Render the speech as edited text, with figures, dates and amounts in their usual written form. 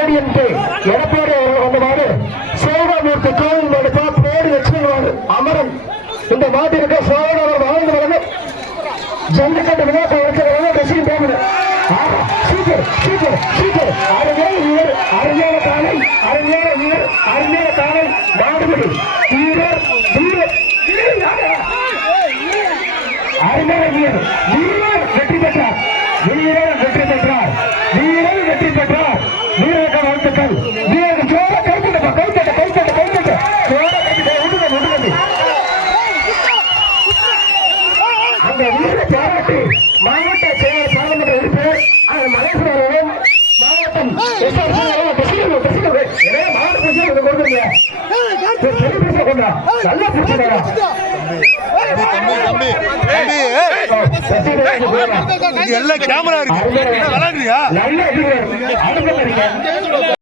ஏடிஎம்கே எடப்பாடி அவர்கள் வந்தவாறு சோழமூர்த்தி கோவில் மாடுப்பா பேடி லட்சுமி அமரன் இந்த மாட்டிற்கு சோழன் அவர் வாழ்ந்து வரணும். ஜல்லிக்கட்டு விழாக்க வச்சுக்கிறவங்க ரசிகம் போகணும். சூப்பர் சூப்பர் சூப்பர் அருமையான காலை அருமையான வீரர் அருமையான காலை நாடுபடி வீரர் வீரர் அருமையான வீரர் வீரர் வெற்றி பெற்றார் வீரர் வெற்றி பெற்றார் வீரர் வெற்றி பெற்றார் வீரருக்கு வாழ்த்துக்கள். வீரருக்கு சோழ கைத்தட்ட கைத்தட்ட கைத்தட்ட கைத்தட்ட சோழ கைத்தட்ட விடுங்க அந்த வீர பாராட்டி மாவட்ட செயலர் பாராளுமன்ற உறுப்பினர் மலேஸ்வரம் மாவட்டம் நல்லா எல்லாம் கேமரா இருக்கு.